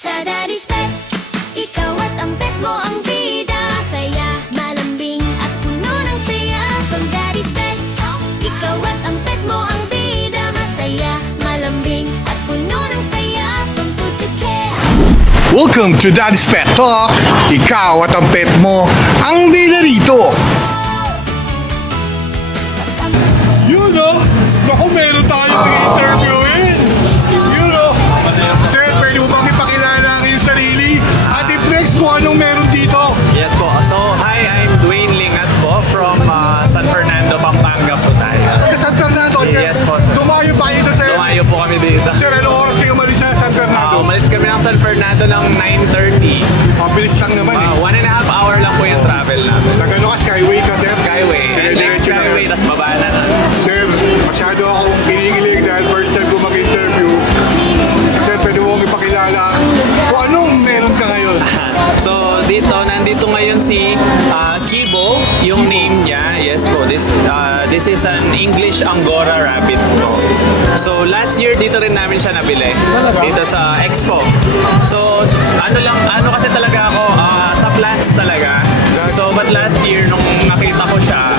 Sa Daddy's Pet, ikaw at ang pet mo ang bida. Saya, malambing at puno ng saya. From Daddy's Pet, ikaw at ang pet mo ang bida. Masaya, malambing at puno ng saya. From food to care. Welcome to Daddy's Pet Talk. Ikaw at ang pet mo ang bida rito. Yun o! Naku, meron tayong interview eh! Yun o! Sir, pwede mo bang ipakilala ang iyong sarili? At i-flex kung anong meron dito. Yes po. So, hi, I'm Dwayne Lingat po from San Fernando, Pampanga po tayo. Sa San Fernando, sir. Yes po, sir. Dumayo pa kayo, sir. Tumayo po kami dito. Sir, anong oras kayo umalis sa San Fernando? Umalis kami ng San Fernando ng 9:30. Mabilis lang naman eh. 1.5 hour lang po yung travel namin. Nagano ka, Skyway ka, sir? Skyway. And next Dire-diretso na Skyway, yan. tas baba na. Sir, masyado akong kinikilig dahil first time ko mag-interview. Sir, pwede mo akong ipakilala kung anong meron ka ngayon. So, nandito ngayon si Kibo, yung name niya. Yes po, this is an English Angora Rabbit po. So, last year dito rin namin siya nabili. Dito sa Expo. So, ano kasi talaga ako, sa plants talaga. So, but last year, nung nakita ko siya,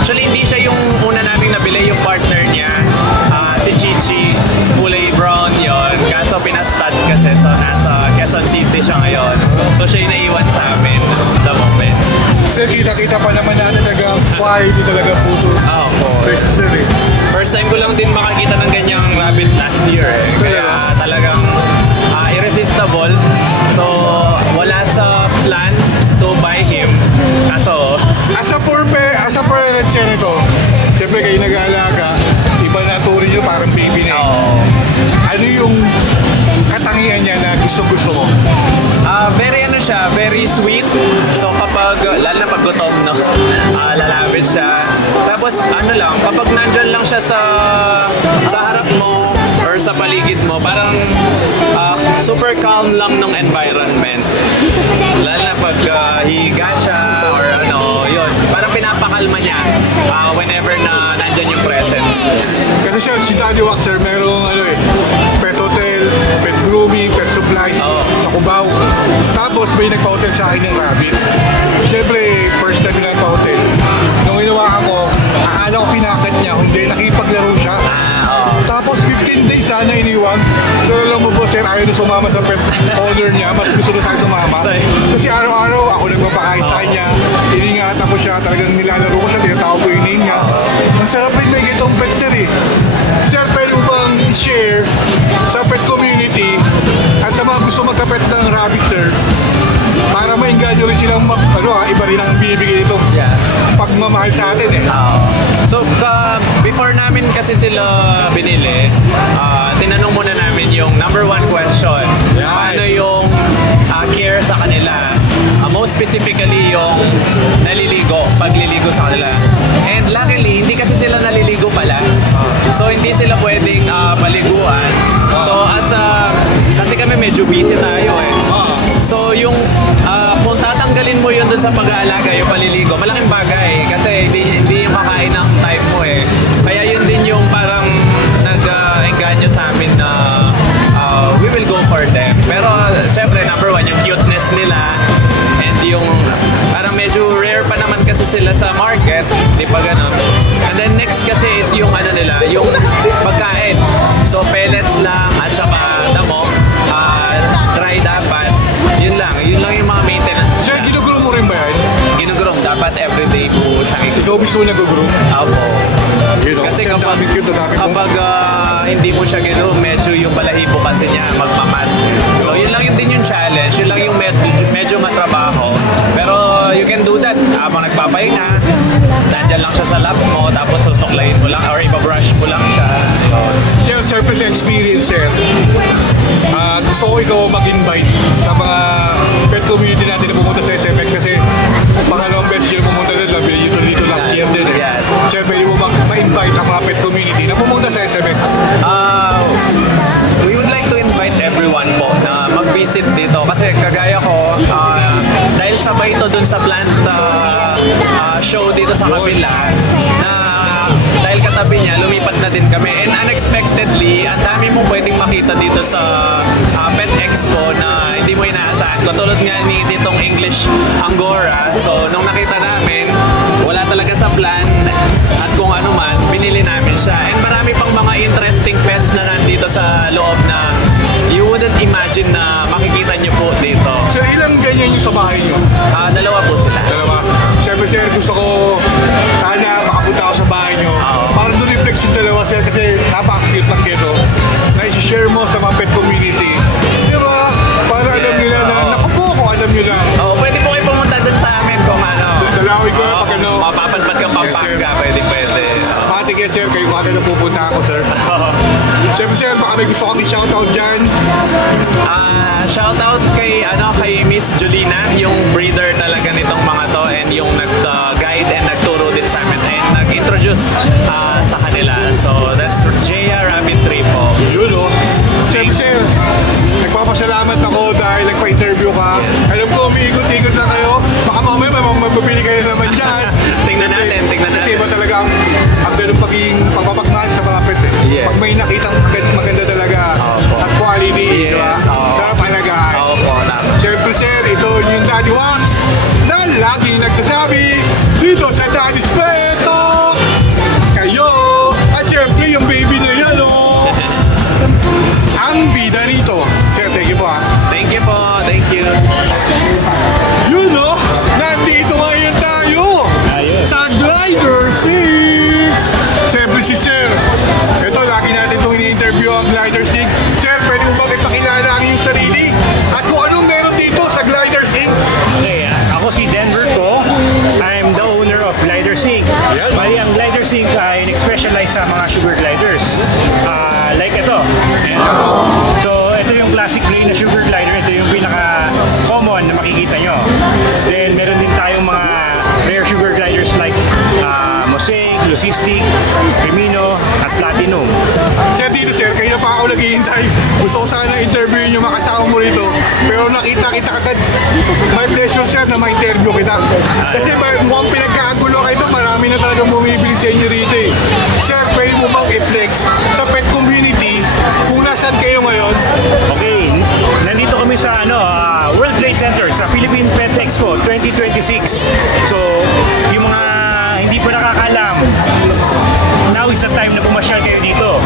actually hindi siya yung una naming nabili, yung partner niya. Si Chichi, kulay brown yon. Kaso pinastad kasi, so nasa Quezon City siya ngayon. So siya yung naiwan sa amin at the moment. Sir, kita-kita pa naman natin talaga vibe talaga puto. Oo. Fresh, sir eh. First time ko lang din makakita ng ganyang rabbit last year eh. Kaya talagang irresistible. So wala sa plan to buy him. Kaso, As a parent, sir, ito, siyempre kayo nag-aalaga, iba na turin nyo parang baby na eh. Ano yung katangian niya na gusto-gusto mo? very siya, very sweet. So kapag, lalo na pag gutom, no? Lalapit siya. Tapos kapag nandyan lang siya sa harap mo or sa paligid mo, parang super calm lang ng environment. Lalo na pag higa siya or yun. Parang pinapakalma niya whenever na nandyan yung presence. Kasi sir, si Daddy Wax, sir, merong pet hotel, pet grooming, pet supplies sa Cubao. Tapos may nagpa-hotel sa akin ng rabbit. Siyempre, first time na nagpa-hotel. Nung inawakan ko, akala ko kinakat niya, hindi, nakipaglaro siya. Tapos 15 days sana iniwan. Pero alam mo po, sir, ayaw na sumama sa pet owner niya. Mas gusto na sa sumama. Kasi araw-araw ako nagpapakain sa kanya. Iningatan ko siya, talagang nilalaro ko siya, tinatawag ko yung name niya. Masarap rin may ganitong pet, sir eh. Sir, pwede mo bang i-share sa pet community at sa mga gusto magka-pet ng rabbit, sir, para maingganyo rin silang iba rin ang binibigay nito pagmamahal sa atin eh. So, before namin kasi sila binili, tinanong muna namin yung number one question. Paano yung care sa kanila? Most specifically yung pagliligo sa kanila. And luckily, hindi kasi sila naliligo pala. So, hindi sila pwedeng paliguan. So, kasi kami medyo busy tayo eh. So, kung tatanggalin mo yun dun sa pag-aalaga, yung paliligo, malaking bagay. Kasi hindi yung kakain ng time mo eh. Kaya yun din yung parang nag-engganyo sa amin na we will go for them. Pero syempre, number one, yung cuteness nila. And yung parang medyo rare pa naman kasi sila sa market. Di ba ganun? And then next kasi is yung yung pagkain. So pellets lang at saka damo. Dry dapat. Yun lang yung mga maintenance. Sir, ginugroom mo rin ba yan? Ginugroom, dapat everyday po siya Ikaw gusto mo nag-groom? Opo. Kasi kapag hindi mo siya ginugroom, medyo yung balahibo kasi niya magmamat. So yun lang din yung challenge, yun lang yung medyo matrabaho. Pero you can do that habang nagpapahinga. Nandyan lang siya sa lap mo, tapos susuklayin mo lang or ibabrush mo lang siya. Sir, service experience, sir. Gusto ko ikaw mag-invite sa mga pet community natin na pumunta sa SMX kasi pangalawang beses yun pumunta doon, nabili dito last year din eh. Yes. Sir, pwede mo ma-invite ang mga pet community na pumunta sa SMX? We would like to invite everyone po na mag-visit dito kasi kagaya ko, dahil sabay ito dun sa plant show dito sa kabila na dahil katabi niya, lumipat na din kami. And unexpectedly, ang dami mo pwedeng makita dito sa Pet Expo na hindi mo inaasahan. Katulad nga ni ditong English Angora. So, nung nakita namin, wala talaga sa plan at kung ano man, binili namin siya. And marami pang mga interesting pets na nandito sa loob na you wouldn't imagine na makikita niyo po dito. Sir, ilang ganyan yung sa bahay nyo? Dalawa po sila. Dalawa. Siyempre, sir, gusto ko sana makapunta ako sa bahay nyo. Para doon reflex yung dalawa, sir, kasi napaka-cute lang dito. Na isi-share mo sa mga pet community. Di ba? Para alam nila na, naku po kung alam nyo na. Oo, pwede po kayo pumunta dun sa amin kung ano. Dalawin ko na pag ano. Mapapalpad kang Pampanga, pwede. Pati kaya, sir, kayo kagad na pupunta ako, sir. Siyempre, sir, baka may gusto kami shoutout dyan. Shoutout kay Miss Julina, yung breeder talaga nitong mga to and yung nag-guide and nagturo din sa amin and nag-introduce sa kanila. So that's Jaya Rabbit Tree po. Yun, oh. Siyempre, sir, nagpapasalamat ako dahil nagpa-interview ka. Alam ko, umiikot-ikot lang kayo. Baka mamaya may mabili kayo naman dyan. Tingnan natin. Kasi iba talaga ang ganun pagiging pagpapakmahal sa mga pet. Yes. Pag may nakitang maganda talaga Opo. at quality, di ba? Yes, oo. Sarap alagaan. Oo po, tama. Siyempre, sir, ito yung Daddy Wax na lagi nagsasabi dito sa Daddy's Pet Talk. Kayo, at siyempre yung baby na yan, oh. Ang bida rito. Sir, thank you po, ha. Thank you po, thank you. Yun, no? Nandito ngayon tayo sa Glider 6. Siyempre si Sir. Ito, lagi natin itong ini-interview ang Glider 6. Sir, pwede mo ba ipakilala ang iyong sarili? At kung anong meron dito sa Glider 6? Okay, ako si Denver ko. I'm the owner of Glider Sync. Bali, ang Glider Sync ay nag-specialize sa mga sugar gliders. Like ito. So, ito yung classic gray na sugar glider. Ito yung pinaka-common na makikita nyo. Then, meron din tayong mga rare sugar gliders like Mosaic, Lucistic, Camino, at Platinum. Sir, dito sir, kayo na pa ako naghihintay. Gusto ko sana interviewin yung makasama mo rito. Pero nakita kita agad. May pleasure sir na ma-interview kita. Kasi mukhang pinagkakagulo kayo ito. Marami na talagang bumibili sa inyo rito eh. Sir, pwede mo bang i-flex sa pet community kung nasan kayo ngayon? Okay, nandito kami sa World Trade Center sa Philippine Pet Expo 2026. So, yung mga hindi pa nakakaalam, now is the time na pumasyal kayo dito.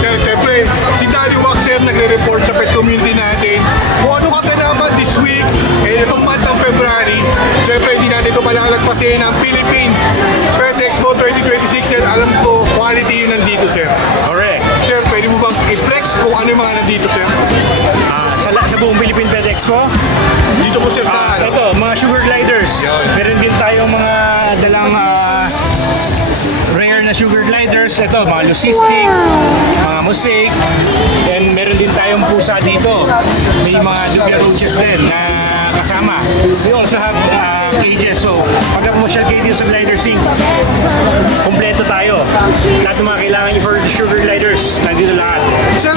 Sir, siyempre, si Daddy Wax sir nagre-report sa pet community natin kung ano kaganapan this week. Itong month ng February, siyempre hindi natin ito palalagpasin ang Philippine Pet Expo 2026 dahil alam ko quality yun nandito sir. Correct. Sir, pwede mo bang i-flex kung ano yung mga nandito sir? Sa buong Philippine Pet Expo, Dito po sir sa ano? ito, mga sugar gliders. Yun. Meron din tayong mga dalang rare na sugar gliders. Ito, mga Lucistic, mga Mosaic. And meron din tayong pusa dito. May mga Dubia Roaches din na kasama. We also have cages. So, pagka pumasyal kayo dito sa Glider Sync, kompleto tayo. Lahat ng mga kailangan nyo for sugar gliders, nandito lahat. Sir,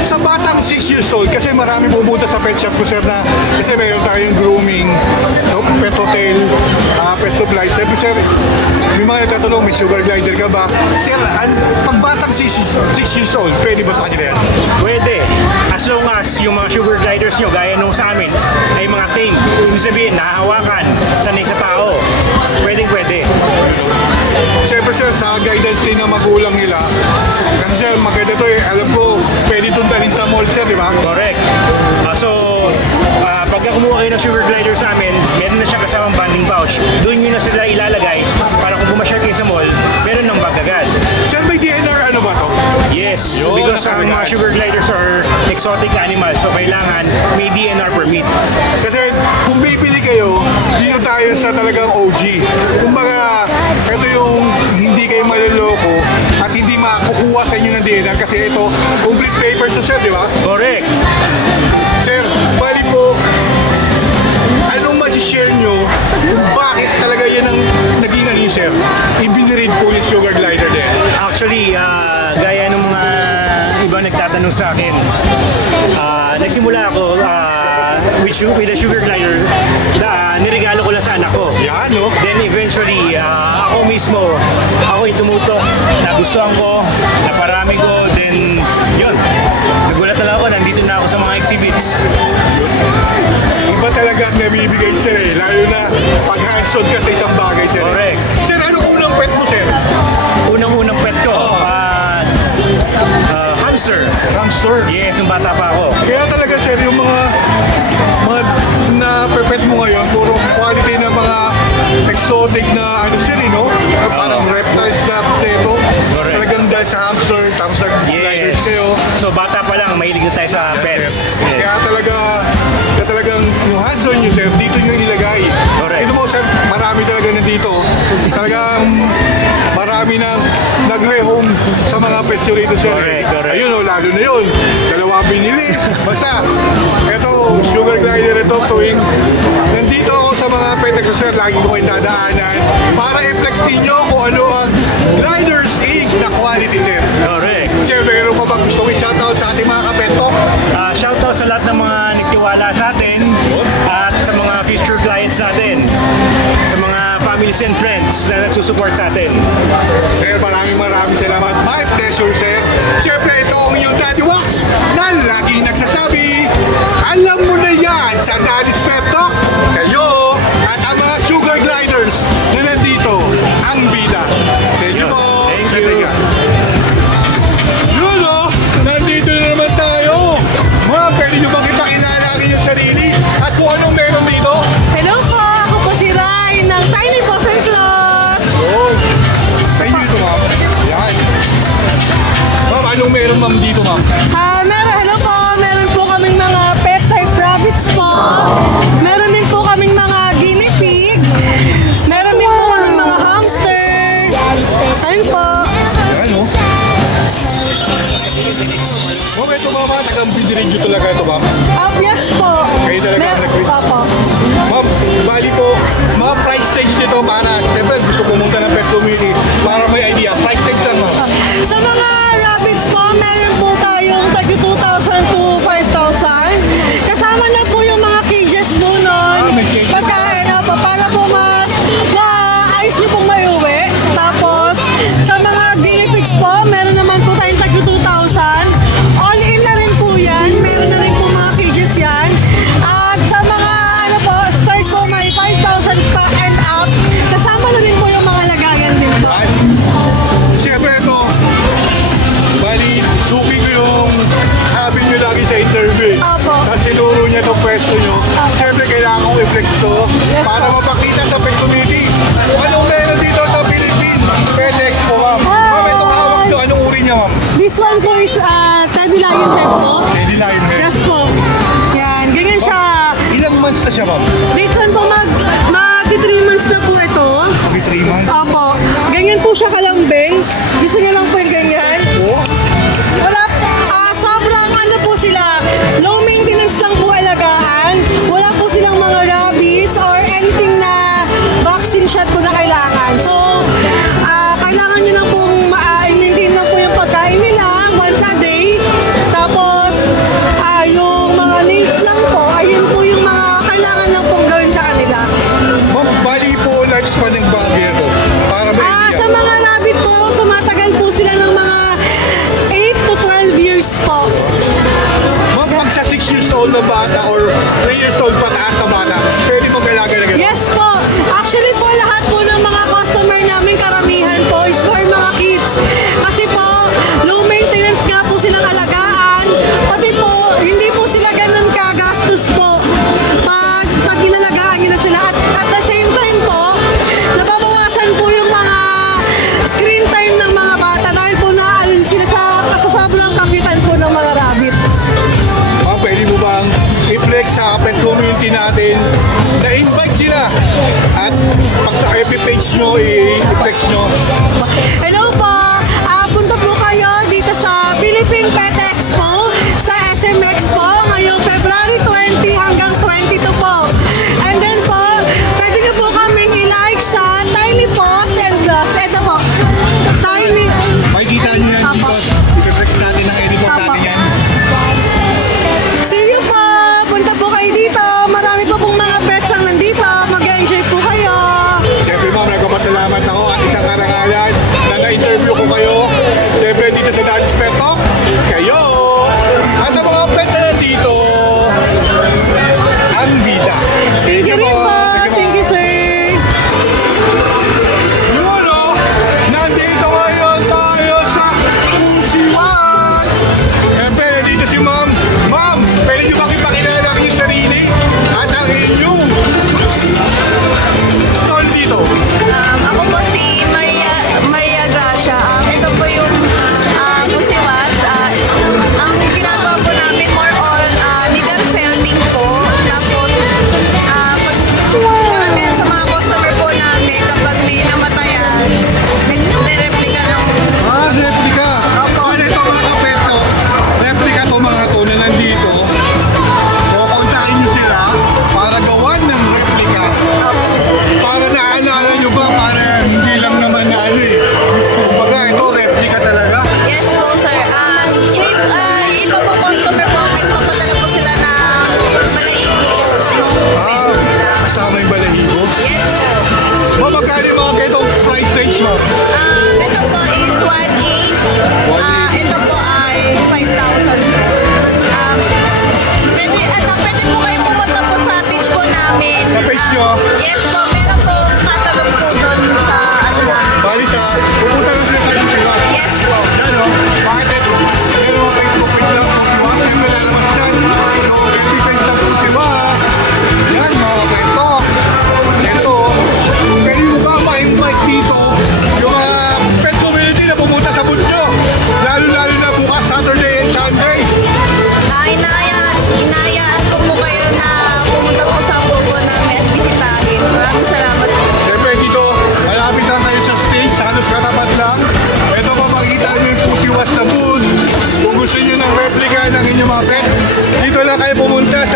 sa batang 6 years old, kasi marami pupunta sa pet shop ko sir na kasi mayroon tayong grooming, no, pet hotel, pet supply. Sir, may mga nagtatanong, may sugar glider ka ba? Sir, pag batang 6 years old, pwede ba sa kanila yan? Pwede. As long as yung mga sugar gliders nyo, gaya nung sa amin, ay mga tame. Ibig sabihin, nahahawakan, sanay sa tao. Pwede. Siyempre sir, sa guidance din ng magulang nila, kasi sir, maganda to eh, alam ko, pwede itong dalhin sa mall sir, di ba? Correct. Pagka kumuha kayo ng sugar glider sa amin, meron na siya kasamang banding pouch. Doon nyo na sila ilalagay para kung pumasyal kayo sa mall, meron ng bag agad. Sir, may DNR ano ba to? Yes, Yun, because ang mga nakakagad. sugar gliders are exotic animals, so kailangan may DNR permit. Kasi kung bibili kayo, dito tayo sa talagang OG. Kumbaga, ito yung hindi kayo maloloko at hindi makukuha sa inyo ng DNR kasi ito, complete papers to sir, di ba? Correct. Sir, bali po, anong ma-share nyo kung bakit talaga yan ang naging ano yun, sir? Ibinirid po yung sugar glider din. Actually, gaya ng mga iba nagtatanong sa akin, nagsimula ako with a sugar glider na niregalo ko lang sa anak ko. Yan, no? Then eventually, ako mismo, ako yung tumutok, nagustuhan ko, naparami ko, then yun. Nagulat na lang ako, nandito na ako sa mga exhibits. Iba talaga ang nabibigay sir eh. Lalo na pag hands-on ka sa isang bagay sir. Correct. Sir, ano unang pet mo sir? Unang-unang pet ko, hamster. Hamster. Yes, nung bata pa ako. Kaya talaga sir, yung mga na-pet mo ngayon, puro quality na mga exotic na ano sir, no? Parang reptiles na potato. Correct. Talagang dahil sa hamster, tapos nag-gliders kayo. So bata pa lang, mahilig na tayo sa pets. Yes. Kaya talagang yung hands-on nyo sir, dito nyo ilagay. Correct. Ito mo sir, marami talaga nandito. Talagang marami na nagre-home sa mga pets nyo rito sir. Correct, correct. Ayun o, lalo na yun. Dalawa binili. Basta, ito, sugar glider ito tuwing nandito ako sa mga pet ko sir, lagi ko kayo dadaanan para i-flex ninyo kung ano ang Gliders Inc. na quality sir. Correct. Sir, meron pa ba gusto ko i-shoutout sa ating mga kapetok? Shoutout sa lahat ng mga nagtiwala sa atin at sa mga future clients natin. Sa mga families and friends na nagsusupport sa atin. Sir, maraming salamat. My pleasure, sir. Siyempre, ito ang inyong Daddy Wax na laging nagsasabi, alam mo na yan sa Daddy's Pet Talk. Kayo at ang mga sugar gliders na nandito, ang bida. Thank you po. Thank you. Yun o, nandito na naman tayo. Mga pwede nyo bang ipakilala ang inyong sarili at kung anong meron dito? Hello po! Ako po si Rai ng Tiny Paws and Claws. Oh, kayo dito ma'am. Yan. Ma'am, anong meron ma'am dito ma'am? Hello po! Meron po kaming mga pet type rabbits po. Meron din po kaming mga guinea pig. Meron din po kaming mga hamster. Ayun po. Yan o. Ma'am, ito ma'am, tagang biniridyo talaga ito ma'am. Yes po. Kayo talaga ang nag-quit. Opo. Ma'am, bali po, mga price tags nito para, siyempre gusto pumunta ng pet community para may idea. Price tags lang ma'am. Sa mga rabbits po, meron po tayong tagi 2,000 to 5,000. Kasama na po yung mga cages po nun. May cages. Pagkain na po, para po mas maayos nyo pong maiuwi. Tapos, sa mga guinea pigs po, meron naman po tayong tagi 2,000. All in na rin po yan. Meron na rin po mga cages yan. At sa mga start po may 5,000 pa and up. Kasama na rin po yung mga lagayan din po. Ay, siyempre ito, bali, suki ko yung habit nyo lagi sa interview. Opo. Tapos sinuro niya itong pwesto nyo. Siyempre, kailangan kong i-flex to para mapakita sa pet community. Anong meron dito sa Philippines? Pet Expo, ma'am. Ma'am, itong hawak nyo, anong uri niya, ma'am? This one po is Teddy Lion Head po. Teddy Lion Head. Yes po. Yan, ganyan siya. Ilang months na siya, ma'am? This one po mag 3 months na po ito. Okay, 3 months. Opo. Ganyan po siya kalambing. Gusto niya lang po yung ganyan. Oh, Wala, sobrang ano po sila, low maintenance lang po alagaan. Wala po silang mga rabies or anything na vaccine shot po na kailangan. So, kailangan nyo lang pong i-maintain lang po yung pagkain nila once a day. Tapos, yung mga nails lang po, ayun po yung mga kailangan lang pong gawin sa kanila. ma'am, bali po lifespan ng bagay ito. Para may idea. Sa mga rabbit po, tumatagal po sila ng mga 8 to 12 years po. Ma'am, pag sa 6 years old na bata or 3 years old pataas na bata, pwede mo kailangan na gano'n? Yes po. Actually po, lahat po ng mga customer namin karamihan po is for mga kids. Kasi po, low maintenance nga po silang alagaan. Pati po, hindi po sila ganun kagastos po. Pag inalagaan nyo na sila. At the same time po, nababawasan po yung mga screen time ng mga bata dahil po naaalun sila sa sobrang kapitan po ng mga rabbit. Ma'am, pwede mo bang i-flex sa pet community natin na invite sila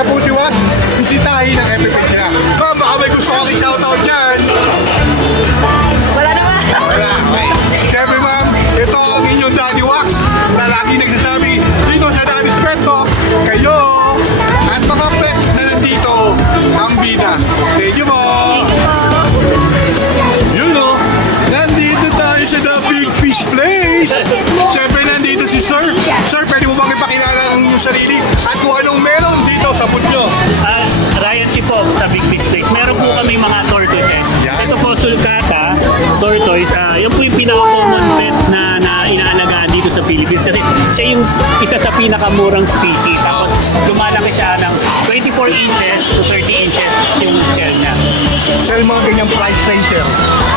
sa Putiwat, bisitahin ang FB page nila. Ma'am, baka may gusto kong i-shoutout dyan. Wala naman. Wala, okay. Siyempre ma'am, ito ang inyong Daddy Wax na lagi nagsasabi dito sa Daddy's Pet Talk, kayo at mga pet na nandito ang bida. Thank you po. Yun o, nandito tayo sa The Big Fish Place. Siyempre nandito si Sir. Sir, pwede mo bang ipakilala ang inyong sarili at kung anong meron dito sa booth nyo? Ryan si po sa Big Fish Place. Meron po kami mga tortoises. Yan. Ito po sulcata, tortoise. Yan po yung pinaka-common pet na inaalagaan dito sa Philippines kasi siya yung isa sa pinakamurang species. Tapos lumalaki siya ng 24 inches to 30 inches yung shell niya. Sir, mga ganyang price range, sir.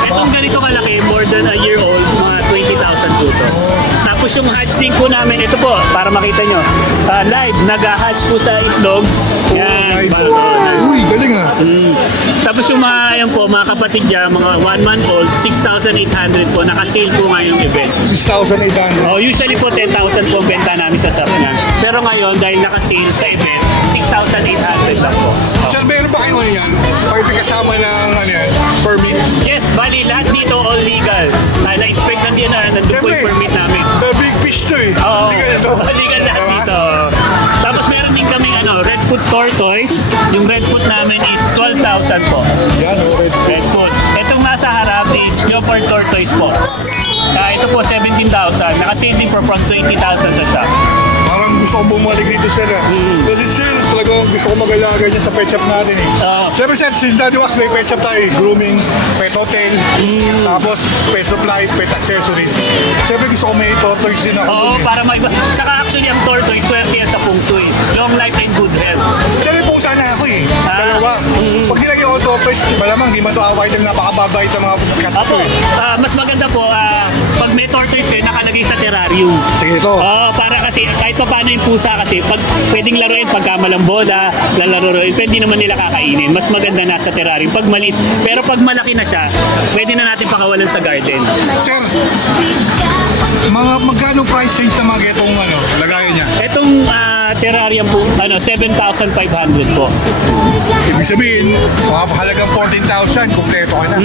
Itong ganito kalaki, more than a year old, mga 20,000 po to. Tapos yung hatchling po namin, ito po, para makita nyo, live, nag-hatch po sa itlog. Yan. Nice. Uy, galing ah. Tapos yung mga, yan po, mga kapatid niya, mga 1 month old, 6,800 po, naka-sale po ngayong event. 6,800. Oh, usually po 10,000 po ang benta namin sa Sapnan. Pero ngayon, dahil naka-sale sa event, 6,800 lang po. Sir, meron ba kayong ano yan? Pwede kasama ng ano yan? Permit? Yes, bali, lahat dito all legal. Na-inspect lang din na nandun po yung Siyempre. permit namin. The Big Fish to eh. Oo, Hindi ka ito. legal lahat Diba? dito. Tapos meron din kami Redfoot tortoise. Yung Redfoot namin is 12,000 po. Yan, okay. Redfoot. Itong nasa harap is leopard tortoise po. Ito po 17,000. Naka-sale din for from 20,000 sa shop. Parang gusto kong bumalik dito sir ah. Kasi sir, talagang gusto ko mag-alaga niya sa pet shop natin eh. Oo. Siyempre sir, si Daddy Wax may pet shop tayo eh. Grooming, pet hotel, tapos pet supply, pet accessories. Siyempre gusto ko may tortoise din ako. Oo, dun, eh. para maiba. Tsaka actually ang tortoise, swerte yan sa feng shui. Long life and good health. Siyempre po sana ako eh. Dalawa. Pag nilagyan ko tortoise, malamang di man ito away dahil napakababait ng mga cats ko Apo, eh. mas maganda po, pag may tortoise kayo, nakalagay sa terrarium. Sige ito. Oo, para kasi kahit pa paano yung pusa kasi pag pwedeng laruin pagka malamboda, lalaruin, pwede naman nila kakainin. Mas maganda na sa terrarium pag maliit. Pero pag malaki na siya, pwede na natin pakawalan sa garden. Sir, mga magkano price range na mga getong ano, lagayan niya? Itong terrarium po, 7,500 po. Ibig sabihin, mga halagang 14,000, kumpleto ka na.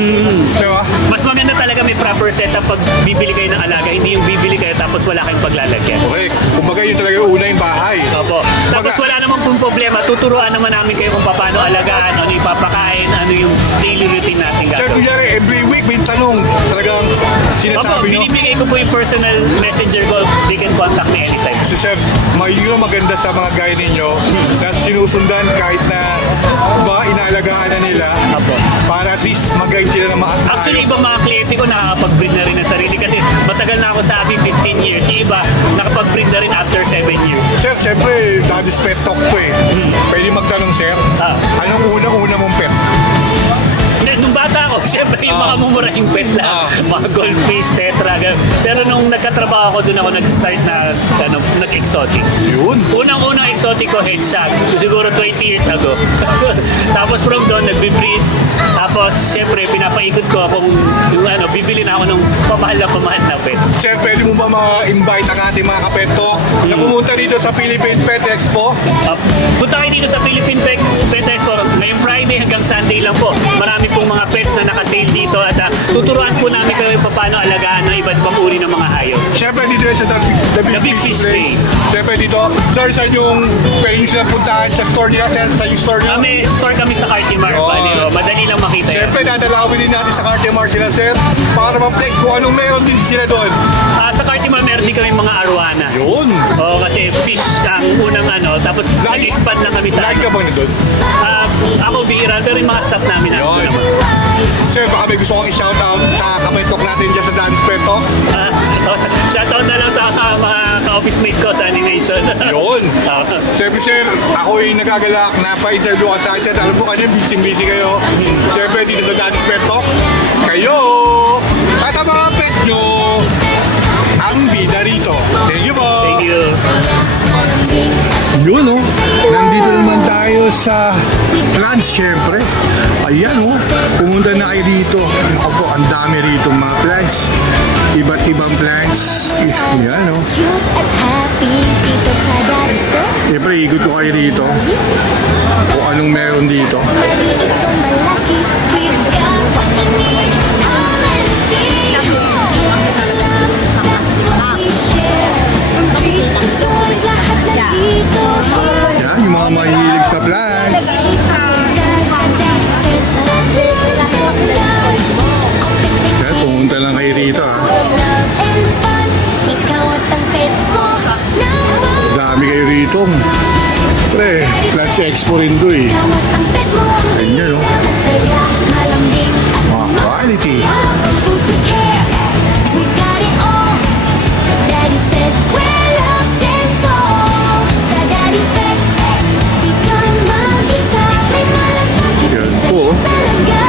Diba? Mas maganda talaga may proper setup pag bibili kayo ng alaga, hindi yung bibili kayo tapos wala kayong paglalagyan. Okay, kumbaga yun talaga yung una yung bahay. Opo. Tapos wala namang pong problema, tuturuan naman namin kayo kung paano alagaan, ano ipapakain, ano yung daily routine natin Sir, gagawin. kunyari, every week may tanong. Talagang Opo, sinasabi nyo. binibigay ko po yung personal messenger ko. They can contact me anytime. Kasi sir, yung maganda sa mga gaya ninyo na sinusundan kahit na baka inaalagaan na nila Opo. para at least mag-guide sila na maayos. Actually, ibang mga kliyente ko nakakapag-breed na rin ng sarili kasi matagal na ako sa ating 15 years. Yung iba, nakapag-breed na rin after 7 years. Sir, siyempre, Daddy's Pet Talk to eh. Pwede magtanong, sir, anong unang-una mong pet? Nung bata ako, siyempre yung mga mumurahing pet na, mga goldfish, tetra, ganun. Pero nung nagkatrabaho ako, doon ako nag-start na nag-exotic. Yun. Unang-unang exotic ko, headshot. Siguro 20 years ago. Tapos from doon, nagbe-breed. Tapos, siyempre, pinapaikot ko kung yung bibili na ako ng pamahal na pet. Sir, pwede mo ba ma-invite ang ating mga kapeto na pumunta dito sa Philippine Pet Expo? Punta kayo dito sa Philippine Pet Expo. Ngayong Friday hanggang Sunday lang po. Marami pong mga pets na naka-sale dito at tuturuan po namin kayo paano alagaan ng iba't ibang uri ng mga hayop. Siyempre, dito yan sa The Big Fish Place. Siyempre, dito. Sir, saan yung pwede nyo sila puntahan sa store nila? Saan yung store nyo? May store kami sa Cartimar. Madali lang makita yan. Siyempre, dadalawin din natin sa Cartimar sila, sir, para ma-flex kung anong meron din sila doon. Sa Cartimar meron din kami mga arwana. Yun. Oo, kasi fish ang unang tapos nag-expand lang kami sa Lagi ka bang na doon? ako bihira, pero yung mga staff namin Yun. naman. Sir, baka may gusto kong i-shoutout sa kapetok natin dyan sa Daddy's Pet Talk. Shoutout na lang sa mga ka-office mate ko sa animation. Yun. Siyempre, sir, ako'y nagagalak na pa-interview ka sa akin. Alam mo kanyo, busy-busy kayo. Siyempre, dito sa Daddy's Pet Talk, kayo at ang mga pet nyo ang bida rito. Thank you po. Thank you. Yun oh, nandito naman tayo sa plants syempre. Ayan oh, pumunta na kayo dito. Ako, ang dami rito mga plants. Iba't ibang plants. Ayan oh. Cute at happy Silipin dito sa Daddy's Pet. Siyempre, ikot ko kayo dito. Kung anong meron dito. Maliit to malaki, we've got what you need. Come and see. Love, that's what we share. From treats to toys, lahat nandito here. Yan, yung mga mahilig sa plants. Sa Daddy's Pet, loves of love. Yan, pumunta lang kayo rito ha. Love and fun, ikaw at ang pet mo. Number Dami kayo rito. Pre, Plants Expo rin to eh. ikaw at ang pet mo. Ganyan, no? Masaya, malambing at Mga quality. from food to care, we've got it all. Daddy's Pet, where love stands tall. Sa Daddy's Pet, di ka mag-isa. May malasakit Yan sa'yo po. talaga.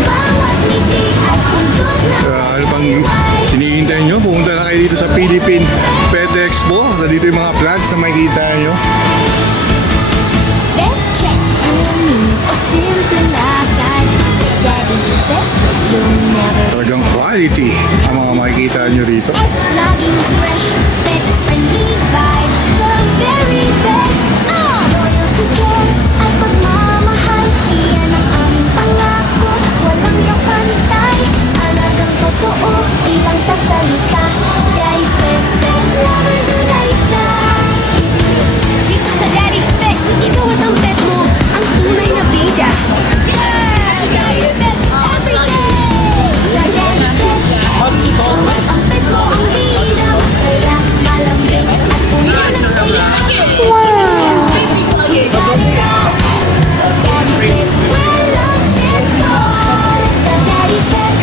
Bawat ngiti at puntod na Ano pang hinihintay nyo? Pumunta na kayo dito sa Philippine Pet Expo. Dito yung mga plants na makikita nyo. pet check, grooming o simpleng lakad. Sa Daddy's Pet, you'll never Talagang quality ang mga makikita nyo rito. At laging fresh, pet-friendly vibes, the very best. Loyalty, care, at pagmamahal, iyan ang aming pangako, walang kapantay. Alagang totoo, di lang sa salita. Daddy's Pet, pet lovers unite na. Dito sa Daddy's Pet, ikaw at ang pet mo, ang tunay na bida. Yeah! Daddy's Pet, every day! Sa Daddy's Pet, ikaw at ang pet mo ang bida. Masaya, malambing, at puno ng saya. Wow! We got it all. Daddy's Pet, where love stands tall. Sa Daddy's Pet,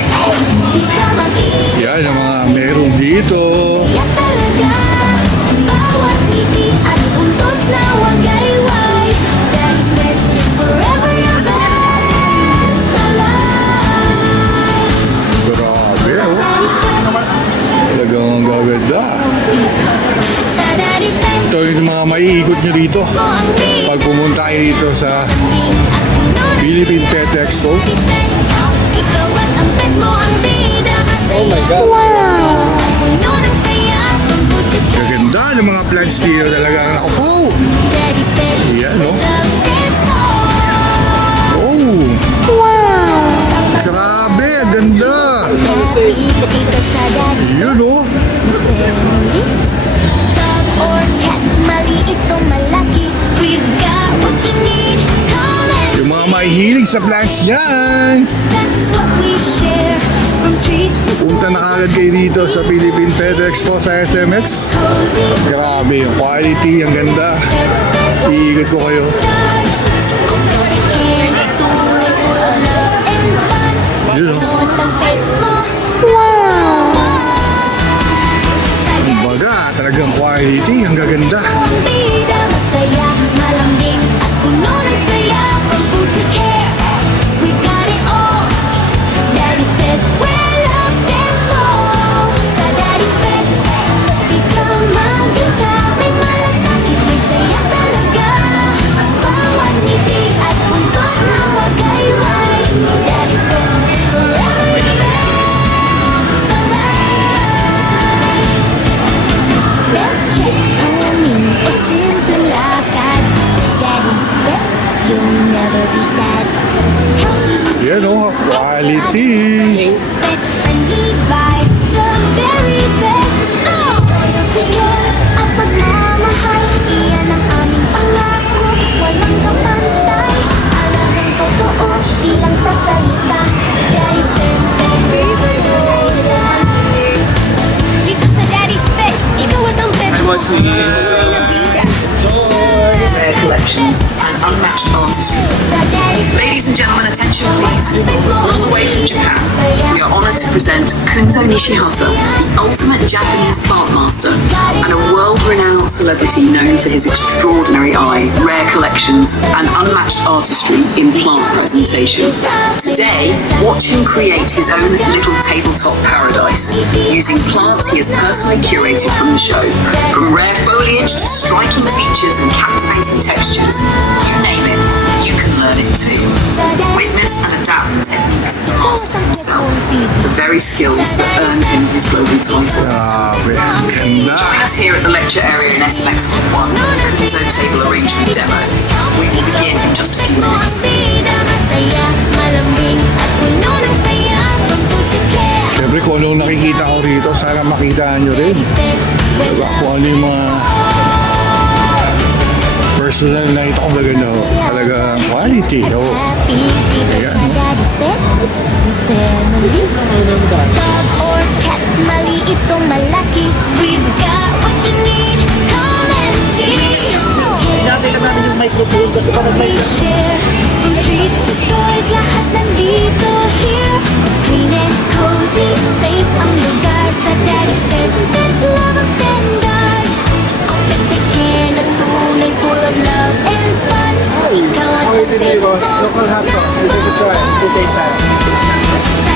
di ka mag-iisa. Yan ang mga meron dito. Kaya talaga, bawat ngiti at untot na wagayway. Daddy's Pet, live forever your best na life. Grabe oh. Daddy's Pet, Talagang ang gaganda. sa Daddy's Pet, Ito yung mga maiikot nyo rito. mo ang bida. Pag pumunta kayo dito sa At puno ng Philippine Pet Expo. Daddy's Pet, ikaw at ang pet mo ang bida. Masaya. Oh my God. Wow! At puno ng saya, from food to care. Gaganda ng mga plants dito talaga. Ako po. Daddy's Pet, Yan no. love stands tall. Oh. Wow! Grabe, ang ganda. Happy dito sa Daddy's Pet, Yun oh. family. Dog or cat, maliit o malaki, we've got what you need. Come and Yung mga mahihilig sa plants yan. that's what we share. From treats to Punta na kagad kayo dito sa Philippine Pet Expo sa SMX. cozy. Grabe, yung quality, ang ganda. Iikot ko kayo. And tunay full of love and fun. Yun oh. Ikaw at ang pet mo. Wow! Sa Daddy's Baga, talagang quality, ang gaganda. Ang bida, masaya, malambing at puno ng saya. From food to care, we've got it all. Daddy's Pet, where love stands tall. Sa Daddy's Pet, di ka mag-isa. May malasakit, may saya talaga. Bawat ngiti at buntot na wagayway. Daddy's Pet, forever your best na life. Pet check, grooming o simpleng lakad. Sa Daddy's Pet, you'll never be sad. Healthy, Yan oh, quality. pet-friendly vibes, the very best. Loyalty, care, at pagmamahal, iyan ang aming pangako, walang kapantay. Alagang totoo, di lang sa salita. Daddy's Pet, pet rivers unite. Dito sa Daddy's Pet, ikaw at ang pet mo, ang tunay na bida. Rare collections and unmatched artistry. Sa Daddy's Pet, Ladies and gentlemen, attention please. All the way from Japan, we are honored to present Kunzo Nishihata, the ultimate Japanese plant master and a world-renowned celebrity known for his extraordinary eye, rare collections and unmatched artistry in plant presentation. Today, watch him create his own little tabletop paradise using plants he has personally curated from the show. From rare foliage to striking features and captivating textures, you name it, you can learn it too. Witness and adapt the techniques of the master Master himself, the very skills that earned him his global title. Grabe, ang Join ganda. us here at the lecture area in SMX 1 for the turntable arrangement demo. We will begin in just a few Mo ang minutes. bida, masaya, malambing at puno ng saya. From food to care, Siyempre kung anong nakikita ko rito, sana makita nyo rin. respect, Diba? Kung ano yung mga personal na ito kung maganda ho. Talaga quality. at Oh. happy. Dito sa Daddy's Pet, the family. Dog or cat, maliit o malaki, we've got what you need. Come and see. We share from treats to toys, lahat nandito here. Clean and cozy, safe ang lugar sa Daddy's Pet. Pet love ang standard. Ang pet care na tunay, full of love and fun. Ikaw at ang pet mo, sa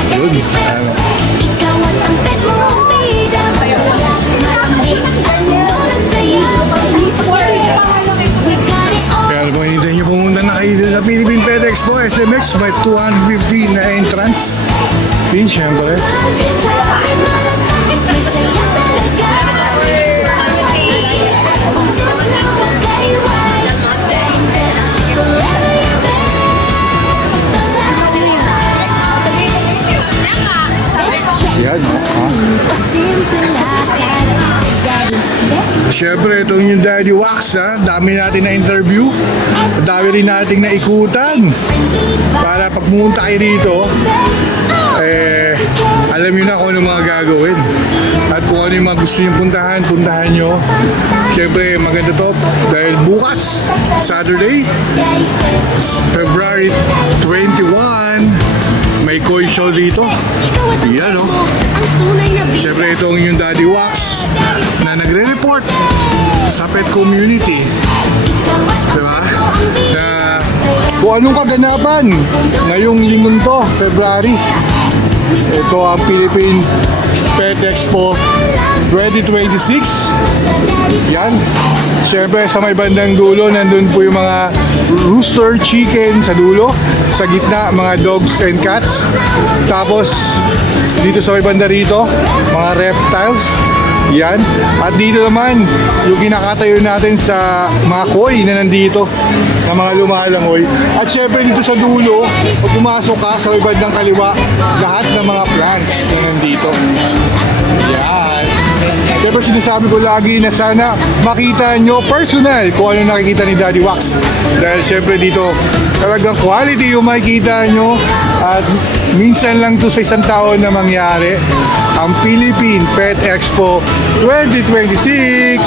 Daddy's Pet. Ikaw at ang pet mo, bida, masaya, malambing at puno ng saya. We've got it all. Kaya kung hindi nyo pumunta na kayo dito sa Philippine Pet Expo SMX, may 250 na entrance. Fee, syempre. Yan, ha? Siyempre, itong yung Daddy Wax, ha? Dami natin na interview. Dami rin nating naikutan. Para pag pumunta kayo dito, alam nyo na kung ano mga gagawin. At kung ano yung mga gusto nyo puntahan nyo. Siyempre, maganda to. Dahil bukas, Saturday, February 21, may koi show dito. Yan, no? Siyempre, itong yung Daddy Wax na nagre-report sa pet community. Diba? Na kung anong kaganapan ngayong lingon to, February. Ito ang Philippine Pet Expo 2026. Yan. Siyempre sa may bandang dulo, nandun po yung mga rooster chicken sa dulo. Sa gitna, mga dogs and cats. Tapos, dito sa may banda rito, mga reptiles. Yan. At dito naman, yung kinakatayo natin sa mga koi na nandito, na mga lumalangoy. At syempre dito sa dulo, pag pumasok ka sa may bandang kaliwa, lahat ng mga plants na nandito. Yan. Siyempre sinasabi ko lagi na sana makita nyo personal kung ano nakikita ni Daddy Wax. Dahil siyempre dito talagang quality yung makikita nyo at minsan lang to sa isang taon na mangyari ang Philippine Pet Expo 2026.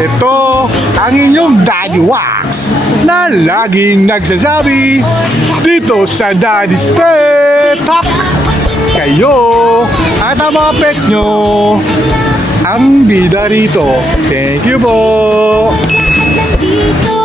Ito ang inyong Daddy Wax na laging nagsasabi dito sa Daddy's Pet Talk. Kayo at ang mga pet nyo ang bida rito. Thank you po! Lahat nandito